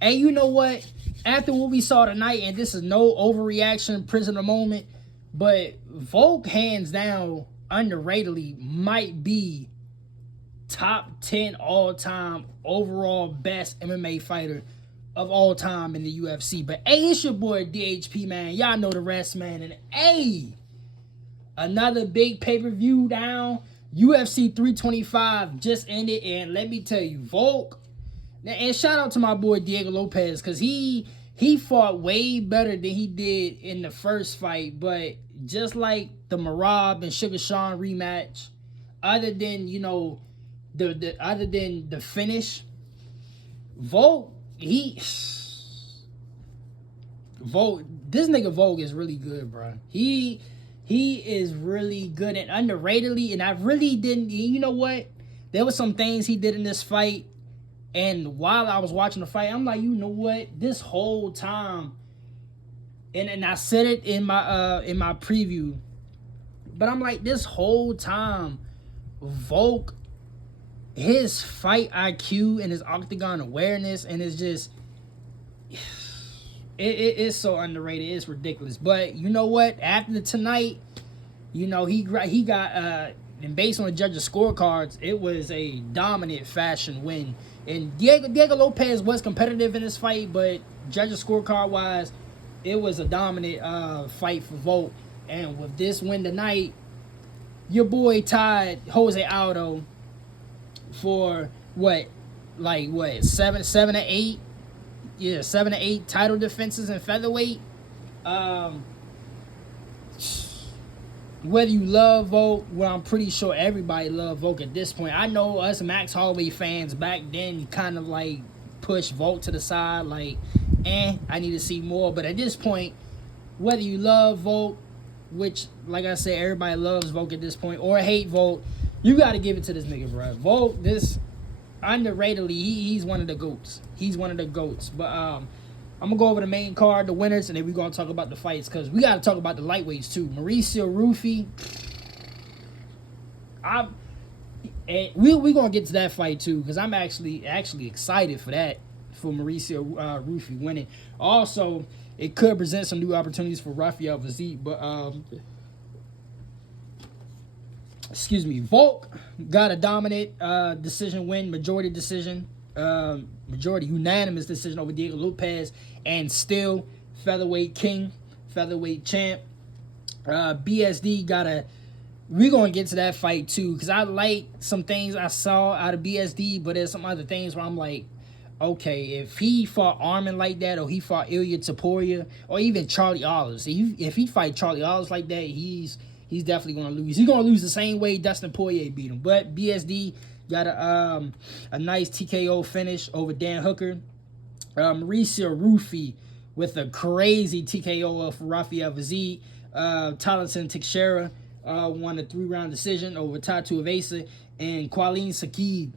And you know what? After what we saw tonight, and this is no overreaction, prisoner moment, but Volk hands down, underratedly, might be top 10 all time overall best MMA fighter of all time in the UFC. But hey, it's your boy DHP, man. Y'all know the rest, man. And hey, another big pay-per-view down. UFC 325 just ended, and let me tell you, Volk. And shout out to my boy Diego Lopez, because he fought way better than he did in the first fight. But just like the Marab and Sugar Sean rematch, other than other than the finish, Volk Volk this nigga Volk is really good, bro. He is really good and underratedly, and I really didn't. You know what? There was some things he did in this fight, and while I was watching the fight, I'm like, you know what? This whole time, and I said it in my preview, but I'm like, this whole time, Volk, his fight IQ and his octagon awareness, and it's just, it's so underrated. It's ridiculous. But you know what? After tonight, he got and based on the judges' scorecards, it was a dominant fashion win. And Diego Lopez was competitive in this fight, but judges' scorecard wise, it was a dominant fight for Volk. And with this win tonight, your boy tied Jose Aldo for seven to eight. Yeah, 7 to 8 title defenses in featherweight. Whether you love Volk, well, I'm pretty sure everybody loved Volk at this point. I know us Max Holloway fans back then kind of like pushed Volk to the side, like, I need to see more. But at this point, whether you love Volk, which, like I said, everybody loves Volk at this point, or hate Volk, you got to give it to this nigga, bro. Volk, this underratedly, he's one of the GOATs. He's one of the GOATs. But I'm going to go over the main card, the winners, and then we're going to talk about the fights, because we got to talk about the lightweights, too. Mauricio Rufy. We're going to get to that fight, too, because I'm actually excited for that, for Mauricio Rufy winning. Also, it could present some new opportunities for Rafael Fiziev, but excuse me, Volk got a dominant decision win, majority unanimous decision over Diego Lopez, and still featherweight king, featherweight champ. BSD we're going to get to that fight too, because I like some things I saw out of BSD, but there's some other things where I'm like, okay, if he fought Armin like that, or he fought Ilya Taporia, or even Charlie Olives, if he fight Charlie Olives like that, he's definitely going to lose. He's going to lose the same way Dustin Poirier beat him. But BSD got a nice TKO finish over Dan Hooker. Mauricio Rufy with a crazy TKO for Rafael Fiziev. Talenton Teixeira won a 3-round decision over Tatu Avesa. And Qualeen Sakid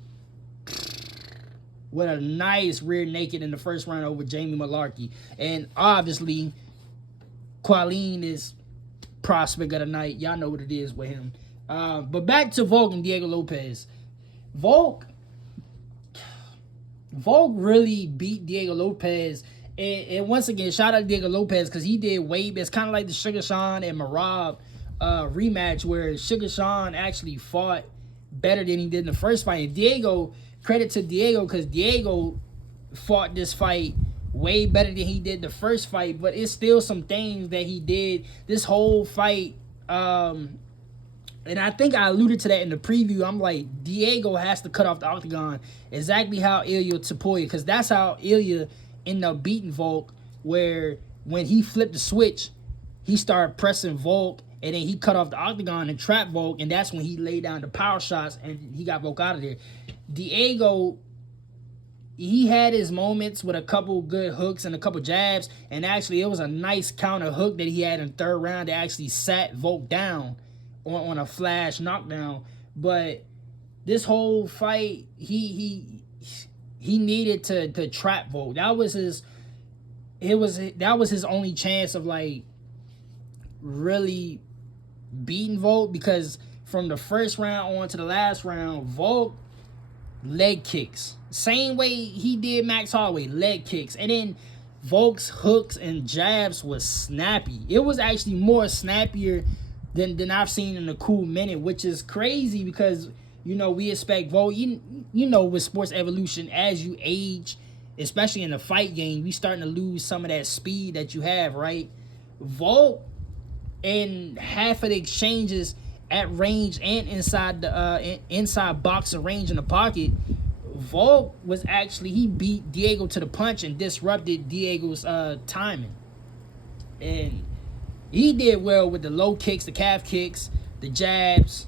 with a nice rear naked in the first round over Jamie Malarkey. And obviously, Qualeen is prospect of the night. Y'all know what it is with him. But back to Volk and Diego Lopez. Volk really beat Diego Lopez. And once again, shout out to Diego Lopez, because he did way better. It's kind of like the Sugar Sean and Marab rematch, where Sugar Sean actually fought better than he did in the first fight. And Diego, credit to Diego, because Diego fought this fight way better than he did the first fight, but it's still some things that he did this whole fight. And I think I alluded to that in the preview. I'm like, Diego has to cut off the octagon exactly how Ilya Taporia, because that's how Ilya ended up beating Volk, where when he flipped the switch, he started pressing Volk, and then he cut off the octagon and trapped Volk, and that's when he laid down the power shots, and he got Volk out of there. Diego, he had his moments with a couple good hooks and a couple jabs, and actually it was a nice counter hook that he had in the third round that actually sat Volk down on a flash knockdown. But this whole fight, he needed to trap Volk. That was his only chance of like really beating Volk, because from the first round on to the last round, Volk leg kicks. Same way he did Max Holloway, leg kicks. And then Volk's hooks and jabs was snappy. It was actually more snappier than I've seen in a cool minute, which is crazy because, you know, we expect Volk, you know, with sports evolution, as you age, especially in the fight game, you starting to lose some of that speed that you have, right? Volk, in half of the exchanges at range and inside the inside boxing range in the pocket, Volk was actually, he beat Diego to the punch and disrupted Diego's timing. And he did well with the low kicks, the calf kicks, the jabs,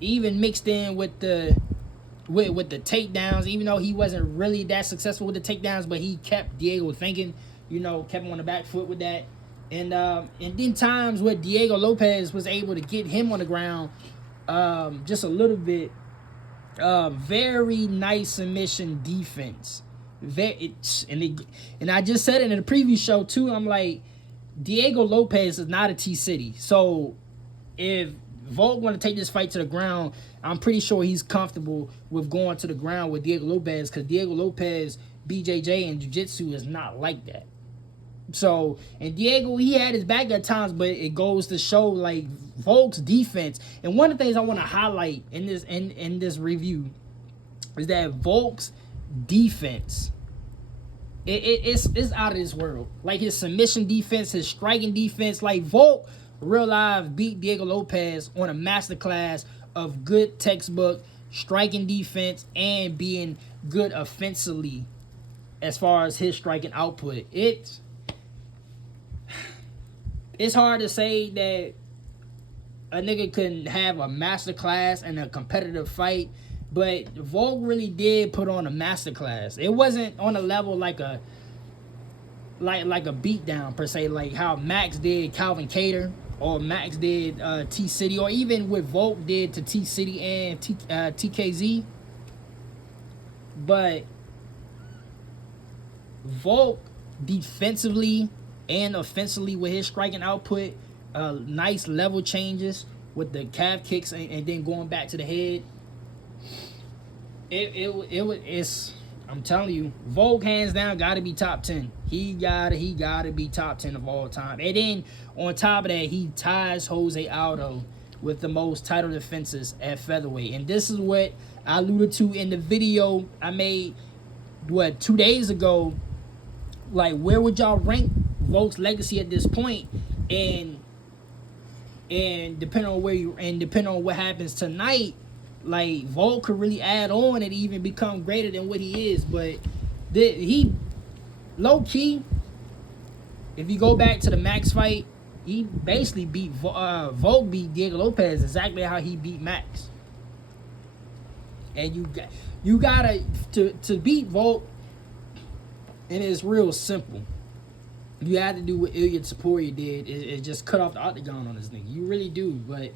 even mixed in with the takedowns, even though he wasn't really that successful with the takedowns, but he kept Diego thinking, you know, kept him on the back foot with that. And then times where Diego Lopez was able to get him on the ground just a little bit. Very nice submission defense. And I just said it in the previous show too. I'm like, Diego Lopez is not a T-City. So if Volk want to take this fight to the ground, I'm pretty sure he's comfortable with going to the ground with Diego Lopez, because Diego Lopez, BJJ, and Jiu-Jitsu is not like that. So, and Diego, he had his back at times, but it goes to show, like, Volk's defense. And one of the things I want to highlight in this review is that Volk's defense, it's out of this world. Like, his submission defense, his striking defense. Like, Volk, real live, beat Diego Lopez on a masterclass of good textbook striking defense and being good offensively as far as his striking output. It's hard to say that a nigga couldn't have a masterclass and a competitive fight, but Volk really did put on a masterclass. It wasn't on a level like a beatdown per se, like how Max did Calvin Kattar, or Max did T-City, or even what Volk did to T-City and TKZ. But Volk defensively and offensively with his striking output, nice level changes with the calf kicks and then going back to the head. It's I'm telling you, Volk hands down got to be top 10. He gotta be top 10 of all time. And then on top of that, he ties Jose Aldo with the most title defenses at featherweight. And this is what I alluded to in the video I made 2 days ago. Like, where would y'all rank Volk's legacy at this point? And depending on what happens tonight, like, Volk could really add on and even become greater than what he is. But he low key, if you go back to the Max fight, he basically beat Volk beat Diego Lopez exactly how he beat Max. And you gotta to beat Volk, and it's real simple. You had to do what Ilya Taporia did, is just cut off the octagon on this nigga. You really do. But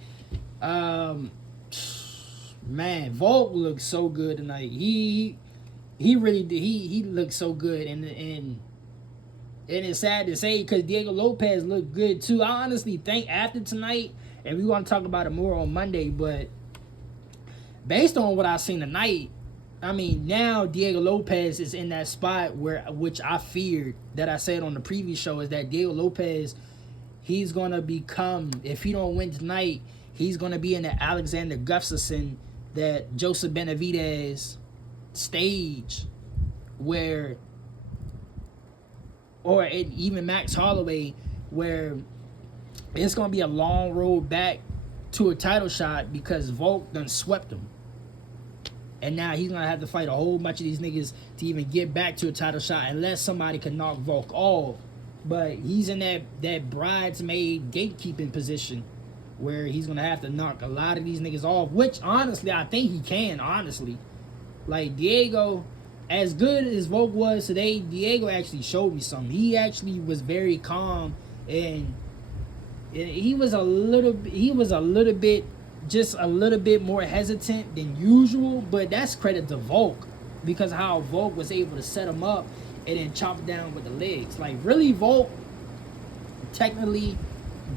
man, Volk looks so good tonight. He really did. He looked so good, and it's sad to say because Diego Lopez looked good too. I honestly think after tonight, and we want to talk about it more on Monday, but based on what I've seen tonight, I mean, now Diego Lopez is in that spot which I feared, that I said on the previous show, is that Diego Lopez, he's going to become, if he don't win tonight, he's going to be in the Alexander Gustafsson, that Joseph Benavidez stage, or even Max Holloway, where it's going to be a long road back to a title shot because Volk done swept him. And now he's going to have to fight a whole bunch of these niggas to even get back to a title shot, unless somebody can knock Volk off. But he's in that bridesmaid gatekeeping position where he's going to have to knock a lot of these niggas off, which, honestly, I think he can, honestly. Like, Diego, as good as Volk was today, Diego actually showed me something. He actually was very calm, and he was a little bit just a little bit more hesitant than usual, but that's credit to Volk, because how Volk was able to set him up and then chop down with the legs. Like, really, Volk technically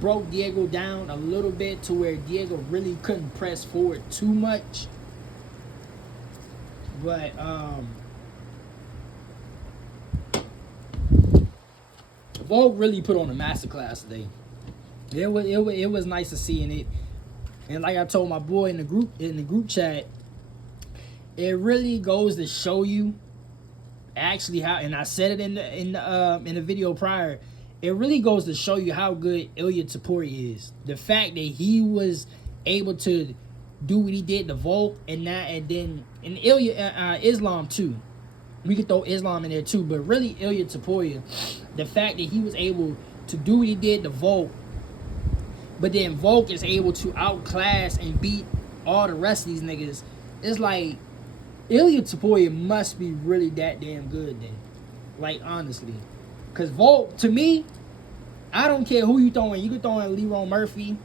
broke Diego down a little bit to where Diego really couldn't press forward too much. But Volk really put on a masterclass today. It was nice to see in it, and like I told my boy in the group chat, it really goes to show you actually how, and I said it in the video prior. It really goes to show you how good Ilya Taporia is. The fact that he was able to do what he did to Volk and then Ilya Islam too. We could throw Islam in there too, but really Ilya Taporia, the fact that he was able to do what he did to Volk, but then Volk is able to outclass and beat all the rest of these niggas. It's like Ilya Taporia must be really that damn good then. Like, honestly. Because Volk, to me, I don't care who you throw in. You could throw in Leroy Murphy.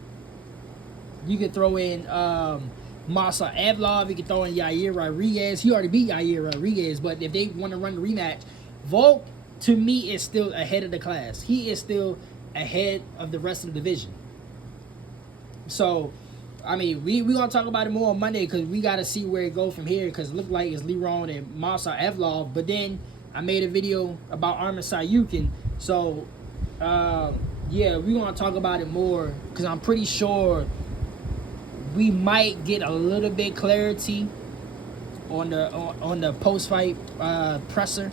You could throw in Masa Evlov. You could throw in Yair Rodriguez. He already beat Yair Rodriguez. But if they want to run the rematch, Volk, to me, is still ahead of the class. He is still ahead of the rest of the division. So, I mean, we going to talk about it more on Monday because we got to see where it goes from here because it looked like it's Leron and Masa Evlov. But then I made a video about Armin Sayukin. So, yeah, we're going to talk about it more because I'm pretty sure we might get a little bit clarity on the post-fight presser.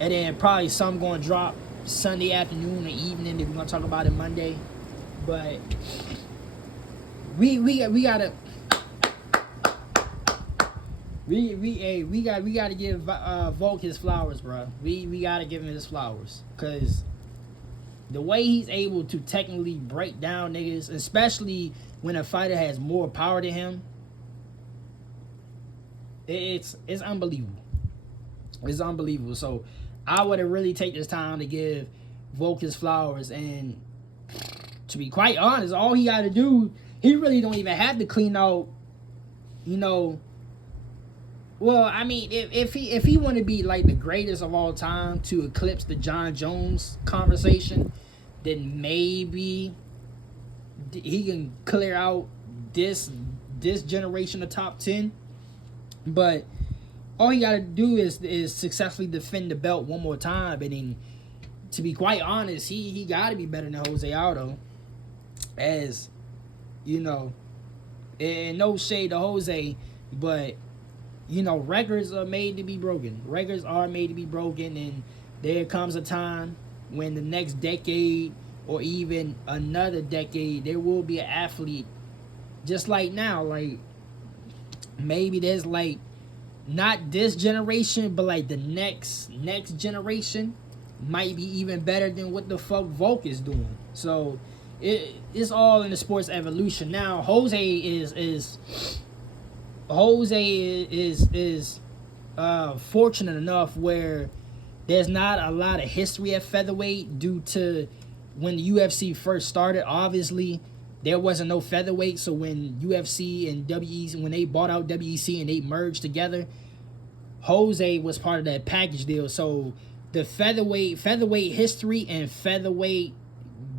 And then probably some going to drop Sunday afternoon or evening that we're going to talk about it Monday. But we gotta give Volk his flowers, bro. We gotta give him his flowers, cause the way he's able to technically break down niggas, especially when a fighter has more power than him, it's unbelievable. It's unbelievable. So I would have really take this time to give Volk his flowers, and to be quite honest, all he got to do, he really don't even have to clean out, you know. Well, I mean, if he want to be like the greatest of all time to eclipse the John Jones conversation, then maybe he can clear out this generation of top 10. But all he got to do is successfully defend the belt one more time, and then, to be quite honest, he got to be better than Jose Aldo. As you know, and no shade to Jose, but you know, records are made to be broken. Records are made to be broken, and there comes a time when the next decade or even another decade, there will be an athlete just like now. Like, maybe there's like not this generation, but like the next generation might be even better than what the fuck Volk is doing. So it's all in the sports evolution. Now Jose is fortunate enough where there's not a lot of history at featherweight due to when the UFC first started. Obviously, there wasn't no featherweight, so when UFC and WEC, when they bought out WEC and they merged together, Jose was part of that package deal. So the featherweight history and featherweight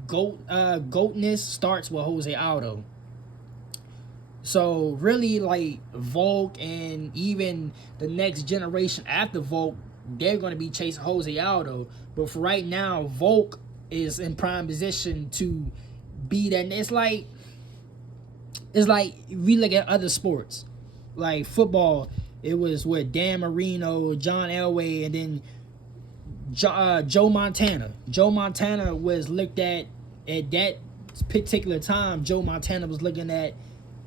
goatness starts with Jose Aldo. So really, like, Volk and even the next generation after Volk, they're going to be chasing Jose Aldo. But for right now, Volk is in prime position to be that. It's like we look at other sports, like football. It was with Dan Marino, John Elway, and then Joe Montana. Joe Montana was looked at that particular time. Joe Montana was looking at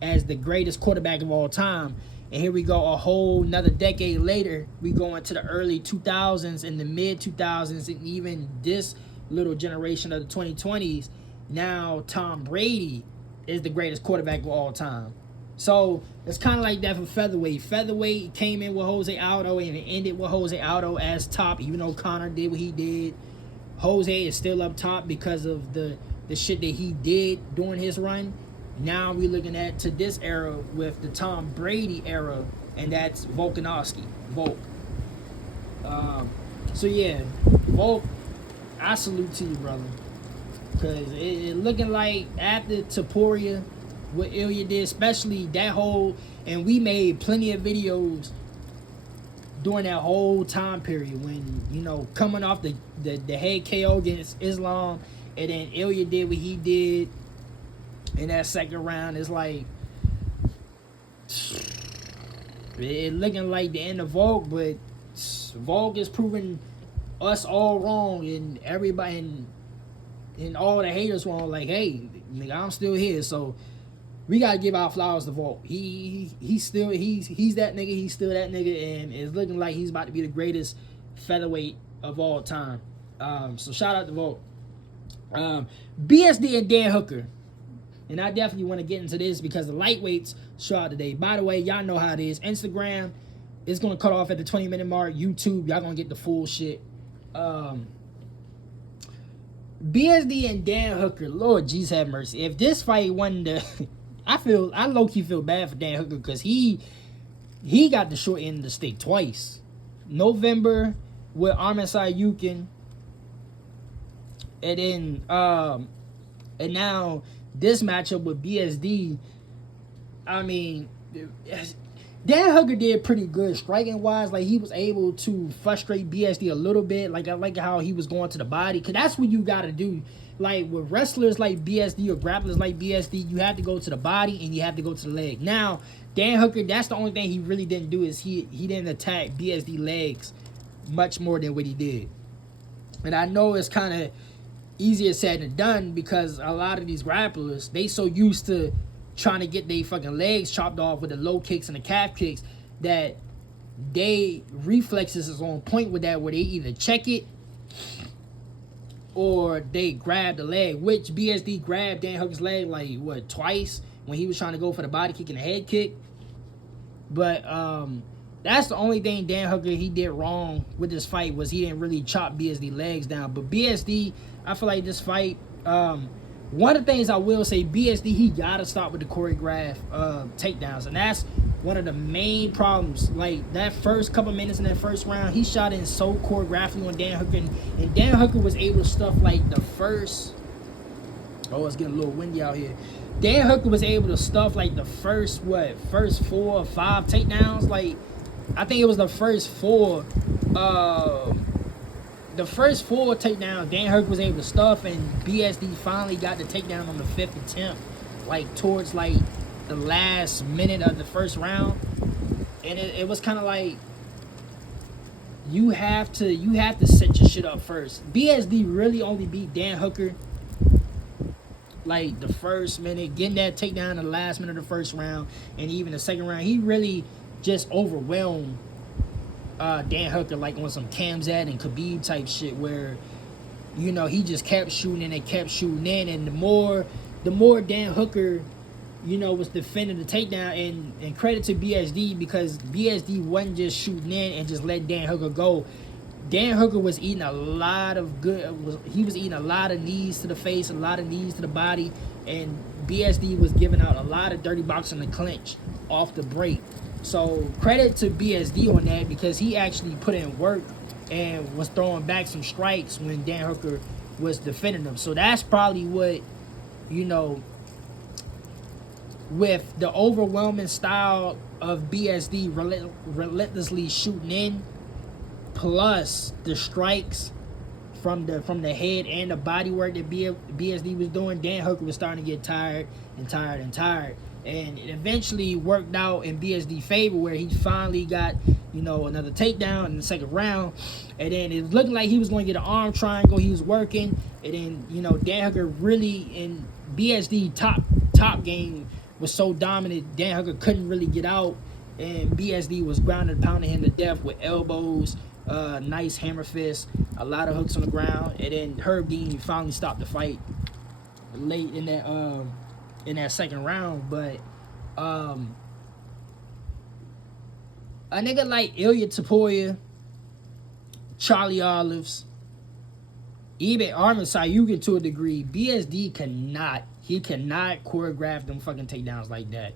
as the greatest quarterback of all time. And here we go, a whole another decade later, we go into the early 2000s and the mid 2000s, and even this little generation of the 2020s. Now Tom Brady is the greatest quarterback of all time. So it's kind of like that for featherweight. Featherweight came in with Jose Aldo and it ended with Jose Aldo as top, even though Conor did what he did. Jose is still up top because of the shit that he did during his run. Now we're looking at to this era with the Tom Brady era, and that's Volkanovski. Volk. So yeah, Volk, I salute to you, brother. Because it looking like after Taporia, what Ilya did, especially that whole, and we made plenty of videos during that whole time period when, you know, coming off the head KO against Islam, and then Ilya did what he did in that second round. It's like it looking like the end of Volk, but Volk is proving us all wrong, and everybody and all the haters wrong. Like, hey, nigga, I'm still here, so we gotta give our flowers to Volk. He's that nigga. He's still that nigga, and it's looking like he's about to be the greatest featherweight of all time. So shout out to Volk. BSD and Dan Hooker, and I definitely want to get into this because the lightweights show out today. By the way, y'all know how it is. Instagram is gonna cut off at the 20-minute mark. YouTube, y'all gonna get the full shit. BSD and Dan Hooker, Lord Jesus have mercy. If this fight wasn't the I low-key feel bad for Dan Hooker because he got the short end of the stick twice. November with Arman Sayukin, and then and now this matchup with BSD. I mean, Dan Hooker did pretty good striking wise. Like, he was able to frustrate BSD a little bit. Like, I like how he was going to the body, because that's what you got to do. Like, with wrestlers like BSD or grapplers like BSD, you have to go to the body and you have to go to the leg. Now, Dan Hooker, that's the only thing he really didn't do, is he didn't attack BSD legs much more than what he did. And I know it's kind of easier said than done, because a lot of these grapplers, they so used to trying to get their fucking legs chopped off with the low kicks and the calf kicks that they reflexes is on point with that, where they either check it or they grab the leg, which BSD grabbed Dan Hooker's leg like what, twice when he was trying to go for the body kick and the head kick. But that's the only thing Dan Hooker he did wrong with this fight, was he didn't really chop BSD legs down. But BSD, I feel like this fight, one of the things I will say, BSD, he gotta stop with the choreographed takedowns, and that's one of the main problems. Like, that first couple minutes in that first round, he shot in so choreographically on Dan Hooker, and Dan Hooker was able to stuff like the first. Oh, it's getting a little windy out here. Dan Hooker was able to stuff like the first 4 or 5 takedowns. Like, I think it was the first 4. The first 4 takedowns Dan Hooker was able to stuff, and BSD finally got the takedown on the 5th attempt, like towards like the last minute of the first round. And it was kind of like, you have to set your shit up first. BSD really only beat Dan Hooker like the first minute, getting that takedown in the last minute of the first round, and even the second round, he really just overwhelmed Dan Hooker, like on some Kamzat and Khabib type shit, where, you know, he just kept shooting in and kept shooting in, and the more Dan Hooker, you know, was defending the takedown, and credit to BSD, because BSD wasn't just shooting in and just letting Dan Hooker go. Dan Hooker was eating a lot of eating a lot of knees to the face, a lot of knees to the body, and BSD was giving out a lot of dirty boxing to clinch off the break. So credit to BSD on that, because he actually put in work and was throwing back some strikes when Dan Hooker was defending them. So that's probably what, you know, with the overwhelming style of BSD relentlessly shooting in, plus the strikes from the head and the body work that BSD was doing, Dan Hooker was starting to get tired. And it eventually worked out in BSD's favor, where he finally got, you know, another takedown in the second round. And then it was looking like he was going to get an arm triangle. He was working. And then, you know, Dan Hooker really, in BSD top game, was so dominant, Dan Hooker couldn't really get out. And BSD was grounded, pounding him to death with elbows, nice hammer fists, a lot of hooks on the ground. And then Herb Dean finally stopped the fight late in that second round. But a nigga like Ilya Taporia, Charlie Olives, even Arman Sayukin to a degree, BSD cannot choreograph them fucking takedowns like that.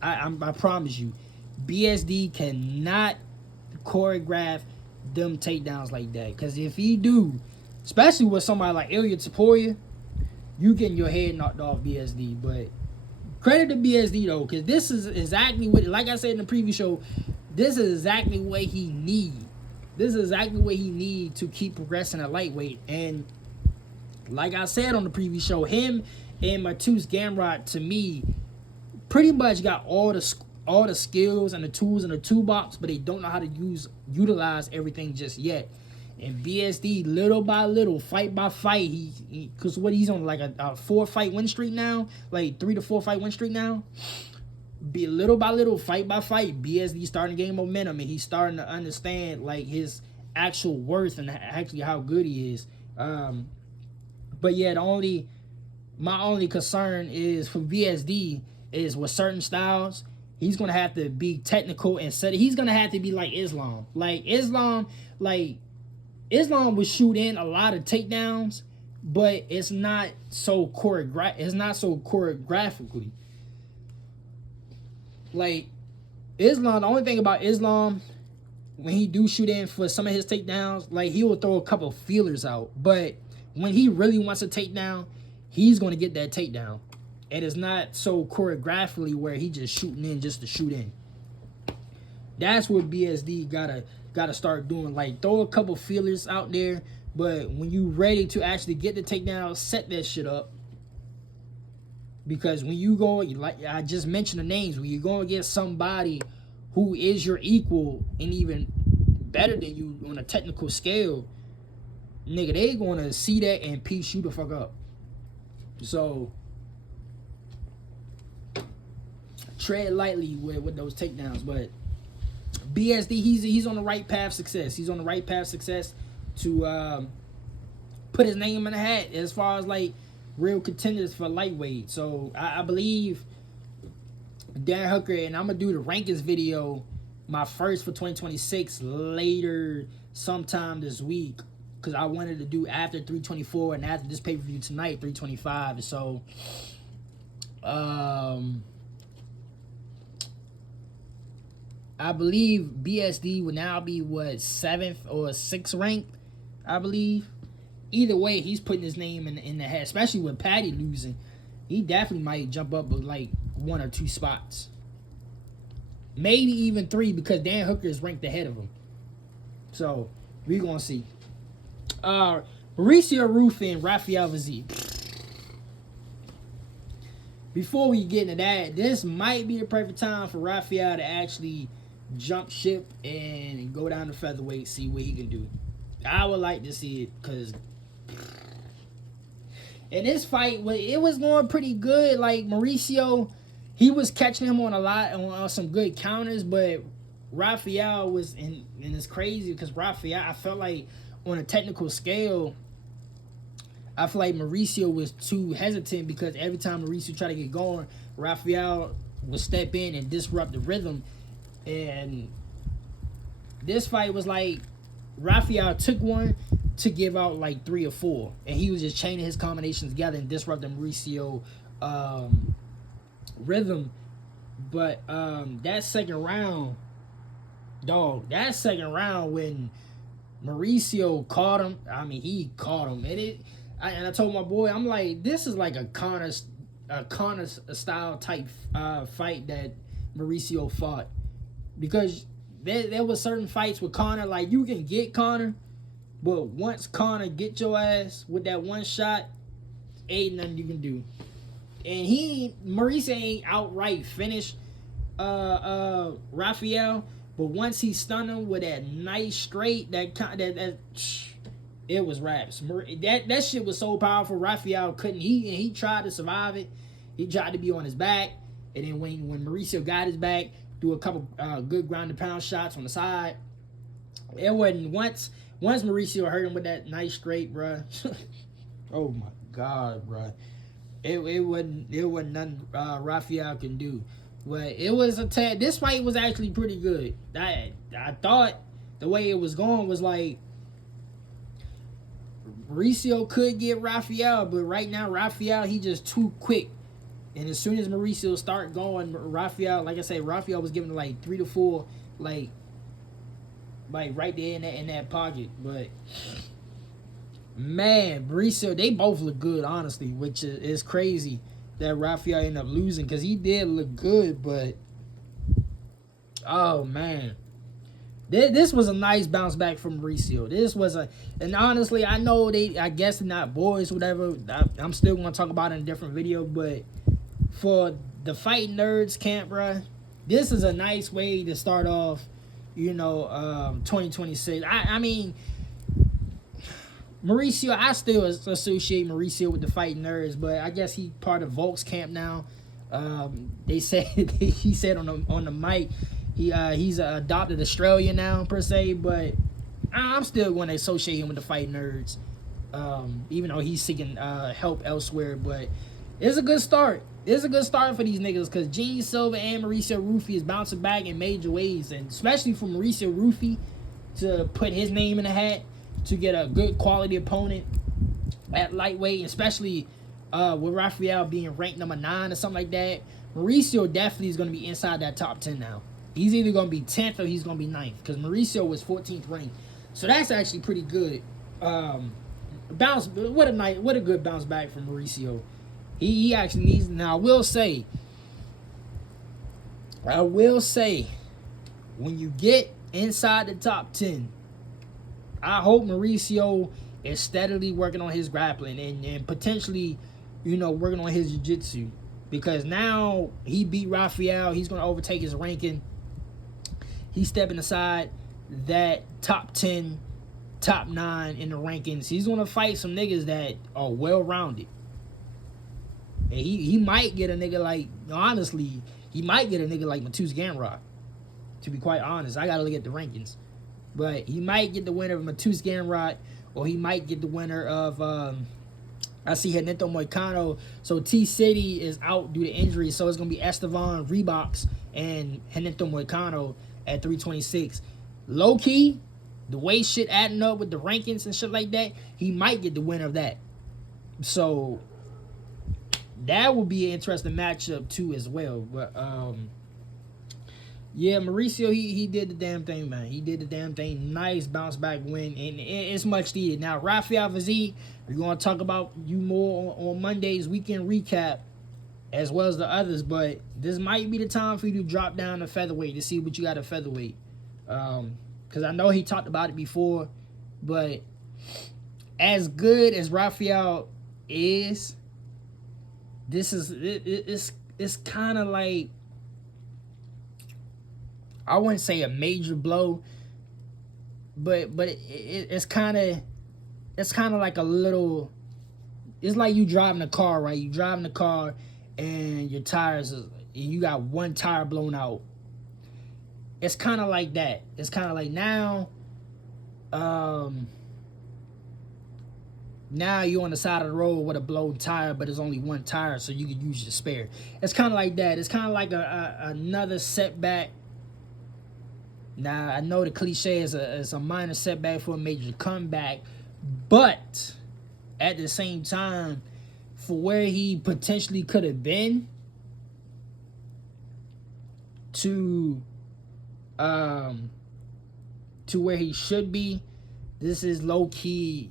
I promise you, BSD cannot choreograph them takedowns like that. Because if he do, especially with somebody like Ilya Taporia, you getting your head knocked off BSD. But Credit to BSD though, because this is exactly what, like I said in the previous show, this is exactly what he need. This is exactly what he need to keep progressing at lightweight. And like I said on the previous show, him and Matus Gamrot, to me, pretty much got all the skills and the tools in the toolbox, but they don't know how to utilize everything just yet. And BSD, little by little, fight by fight, because he's on like a 4-fight win streak now, like 3 to 4 fight win streak now. Be little by little, fight by fight, BSD starting to gain momentum, and he's starting to understand like his actual worth and actually how good he is. But yeah, my only concern is for BSD is with certain styles, he's gonna have to be technical and he's gonna have to be like Islam. Islam would shoot in a lot of takedowns, but it's not so choreographically. Like Islam, the only thing about Islam, when he do shoot in for some of his takedowns, like he will throw a couple feelers out, but when he really wants a takedown, he's gonna get that takedown. And it's not so choreographically where he just shooting in just to shoot in. That's what BSD gotta start doing. Like throw a couple feelers out there, but when you ready to actually get the takedown, set that shit up. Because when you go, like I just mentioned the names, when you go against somebody who is your equal and even better than you on a technical scale, nigga, they gonna see that and piece you the fuck up. So tread lightly with those takedowns. But BSD, he's on the right path of success. He's on the right path of success to put his name in the hat as far as like real contenders for lightweight. So I believe Dan Hooker, and I'm gonna do the rankings video, my first for 2026 later sometime this week, because I wanted to do after 324 and after this pay-per-view tonight, 325. So I believe BSD would now be 7th or 6th ranked, I believe. Either way, he's putting his name in the hat, especially with Patty losing. He definitely might jump up with like 1 or 2 spots. Maybe even 3, because Dan Hooker is ranked ahead of him. So, we're going to see. Mauricio Ruth and Rafael Vazir. Before we get into that, this might be the perfect time for Rafael to actually jump ship and go down to featherweight, see what he can do. I would like to see it, because in this fight, it was going pretty good. Like Mauricio, he was catching him on some good counters, but Rafael was, and it's crazy because Rafael, I felt like on a technical scale, I feel like Mauricio was too hesitant, because every time Mauricio tried to get going, Rafael would step in and disrupt the rhythm. And this fight was like Rafael took one to give out like 3 or 4, and he was just chaining his combinations together and disrupting Mauricio rhythm. But that second round, when Mauricio caught him, I mean, he caught him, and I told my boy, I'm like, this is like a Conor style type fight that Mauricio fought, because there was certain fights with Conor, like you can get Conor, but once Conor get your ass with that one shot, ain't nothing you can do. And Mauricio ain't outright finished Rafael, but once he stunned him with that nice straight, that it was raps. That shit was so powerful. Rafael couldn't. He tried to survive it. He tried to be on his back, and then when Mauricio got his back, do a couple good ground and pound shots on the side. It wasn't once Mauricio hurt him with that nice straight, bruh. Oh my God, bruh. It wasn't nothing Rafael can do. But it was this fight was actually pretty good. I thought the way it was going was like Mauricio could get Rafael, but right now Rafael, he just too quick. And as soon as Mauricio start going, Rafael, like I said, Rafael was giving like 3 to 4, like right there in that pocket. But man, Mauricio, they both look good, honestly, which is crazy. that Rafael ended up losing, because he did look good, but oh man, this was a nice bounce back from Mauricio. This was and honestly, I know I guess they're not boys, whatever. I'm still gonna talk about it in a different video, but for the Fight Nerds camp, bruh, this is a nice way to start off, 2026. I mean, Mauricio, I still associate Mauricio with the Fight Nerds, but I guess he part of Volk's camp now. They said he said on the mic he's adopted Australian now per se, but I'm still going to associate him with the Fight Nerds, even though he's seeking help elsewhere. But it's a good start. It's a good start for these niggas, because Gene Silva and Mauricio Rufy is bouncing back in major ways, and especially for Mauricio Rufy to put his name in the hat to get a good quality opponent at lightweight, especially with Rafael being ranked number 9 or something like that. Mauricio definitely is going to be inside that top 10 now. He's either going to be 10th or he's going to be 9th, because Mauricio was 14th ranked. So that's actually pretty good. What a good bounce back from Mauricio. He actually needs. Now I will say, when you get inside the top 10, I hope Mauricio is steadily working on his grappling and potentially, working on his jiu-jitsu, because now he beat Rafael. He's going to overtake his ranking. He's stepping aside that top 10, top 9 in the rankings. He's going to fight some niggas that are well-rounded. And he might get a nigga like, honestly, he might get a nigga like Matus Gamrot. To be quite honest, I got to look at the rankings. But he might get the winner of Matus Gamrot, or he might get the winner of, I see Renato Moicano. So T-City is out due to injury, so it's going to be Estevan Reeboks and Renato Moicano at 326. Low-key, the way shit adding up with the rankings and shit like that, he might get the winner of that. So that would be an interesting matchup too as well. But yeah, Mauricio, he did the damn thing, man. He did the damn thing. Nice bounce back win, and it's much needed. Now, Rafael Fiziev, we're going to talk about you more on Monday's weekend recap, as well as the others, but this might be the time for you to drop down to featherweight to see what you got at featherweight. Because I know he talked about it before, but as good as Rafael is, it's kind of like, I wouldn't say a major blow, but it's kind of like a little. It's like you driving a car, right? You driving a car, and your tires, you got one tire blown out. It's kind of like that. It's kind of like now you're on the side of the road with a blown tire, but there's only one tire, so you can use your spare. It's kind of like that. It's kind of like another setback. Now, I know the cliche is a minor setback for a major comeback, but at the same time, for where he potentially could have been to where he should be, this is low-key,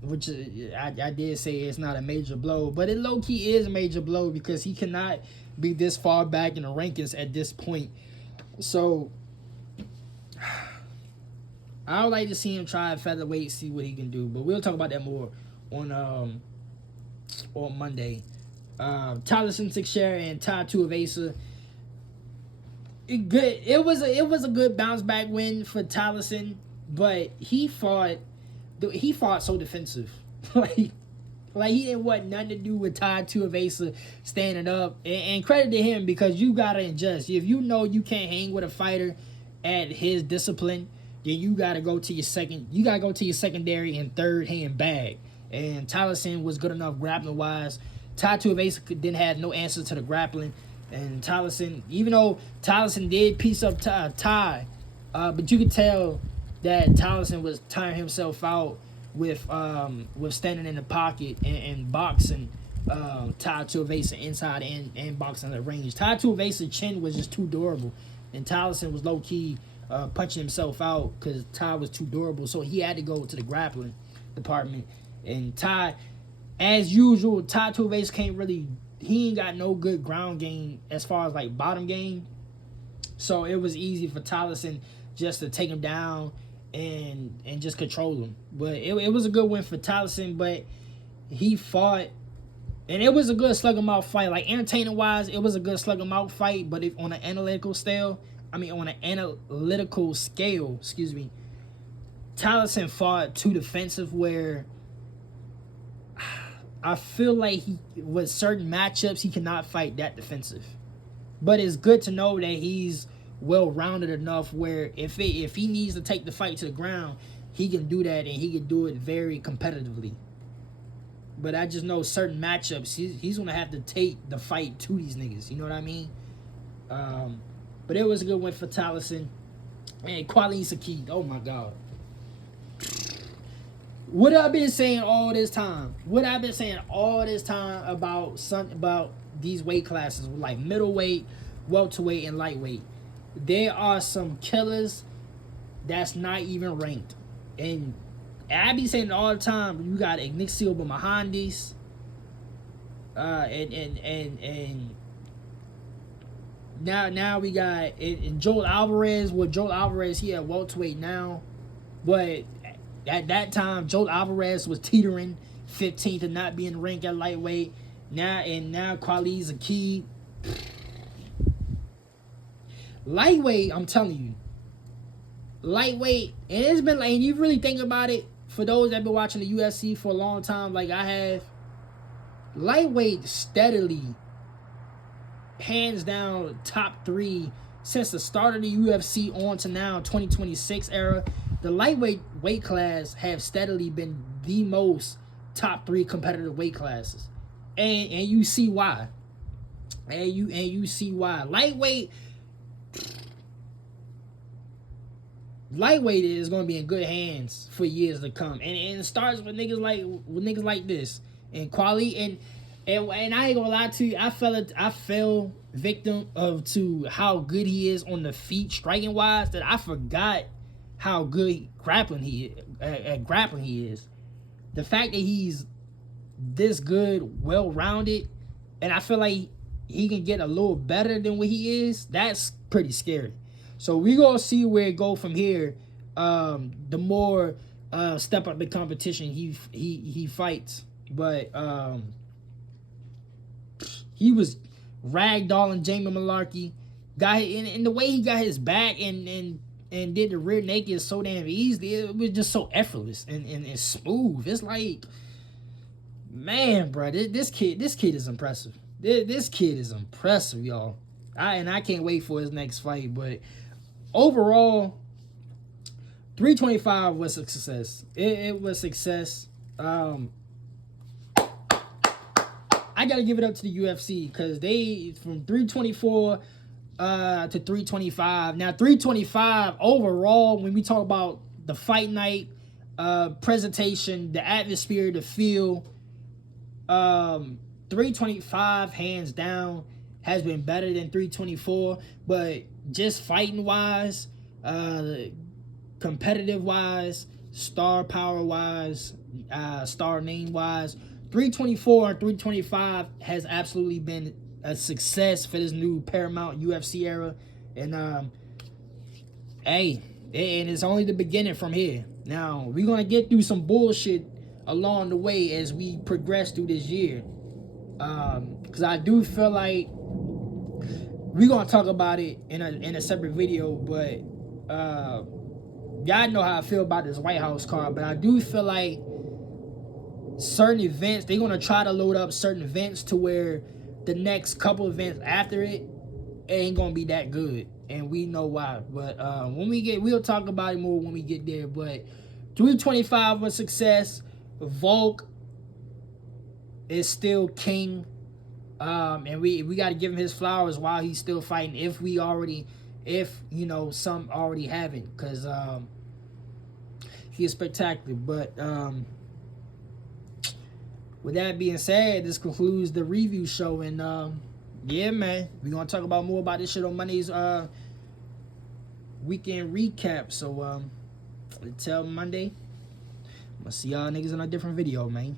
which I did say it's not a major blow, but it low-key is a major blow, because he cannot be this far back in the rankings at this point. So I would like to see him try featherweight, see what he can do, but we'll talk about that more on Monday. Tylerson Teixeira and Tai Tuivasa. It was a good bounce back win for Tylerson, but he fought so defensive. like he didn't want nothing to do with Tai Tuivasa standing up. And credit to him, because you gotta adjust. If you know you can't hang with a fighter at his discipline, then you gotta go to your secondary and third hand bag. And Tylerson was good enough grappling wise. Tai Tuivasa didn't have no answer to the grappling. And Tylerson, even though Tylerson did piece up Ty, but you could tell that Tylerson was tiring himself out with standing in the pocket and boxing Tai Tuivasa inside and boxing at range. Tai Tuivasa's chin was just too durable, and Tylerson was low key punching himself out because Ty was too durable, so he had to go to the grappling department. And Ty, as usual, Tai Tuivasa can't really he ain't got no good ground game as far as like bottom game. So it was easy for Tyson just to take him down and just control him. But it was a good win for Tyson, but he fought, and it was a good slug him out fight. Like entertaining wise, it was a good slug him out fight. But if on an analytical scale, excuse me, Tyson fought too defensive. Where I feel like he with certain matchups he cannot fight that defensive. But it's good to know that he's well-rounded enough where if he needs to take the fight to the ground, he can do that, and he can do it very competitively. But I just know certain matchups, he's going to have to take the fight to these niggas. You know what I mean? But it was a good win for Tyson. And Quali Sakit, oh my God. What I've been saying all this time about these weight classes, like middleweight, welterweight, and lightweight. There are some killers that's not even ranked. And I be saying it all the time. You got Ignacio Bahamondes, and now we got Joel Alvarez. Well, Joel Alvarez, he at welterweight now, but at that time Joel Alvarez was teetering 15th and not being ranked at lightweight. Now Quali's a key. Lightweight, I'm telling you. Lightweight, and it's been like, and you really think about it, for those that have been watching the UFC for a long time, like I have, lightweight steadily, hands down, top 3 since the start of the UFC on to now, 2026 era. The lightweight weight class have steadily been the most top 3 competitive weight classes. And you see why. And you see why. Lightweight is going to be in good hands for years to come, and it starts with niggas like this and Quali, and I ain't gonna lie to you, I fell victim to how good he is on the feet striking wise, that I forgot how good grappling he is. The fact that he's this good, well rounded, and I feel like he can get a little better than what he is. That's pretty scary. So we gonna see where it go from here. The more step up the competition he fights, but he was ragdolling Jamie Malarkey. Got in the way he got his back and did the rear naked so damn easily. It was just so effortless and smooth. It's like, man, bro, this kid is impressive. This kid is impressive, y'all. I can't wait for his next fight, but overall, 325 was a success. It was success. I gotta give it up to the UFC because they from 324 to 325. Now 325 overall, when we talk about the fight night, presentation, the atmosphere, the feel, 325 hands down has been better than 324, but just fighting wise, competitive wise, star power wise, star name wise, 324 and 325 has absolutely been a success for this new Paramount UFC era. And hey, and it's only the beginning from here. Now we're gonna get through some bullshit along the way as we progress through this year, because I do feel like we're gonna talk about it in a separate video, but y'all know how I feel about this White House card. But I do feel like certain events, they're gonna try to load up certain events to where the next couple events after it ain't gonna be that good, and we know why. But we'll talk about it more when we get there. But 325 was success. Volk is still king. And we got to give him his flowers while he's still fighting. If some already haven't, because he is spectacular. But with that being said, this concludes the review show. And yeah, man, we're gonna talk about more about this shit on Monday's weekend recap. So until Monday, I'm gonna see y'all niggas in a different video, man.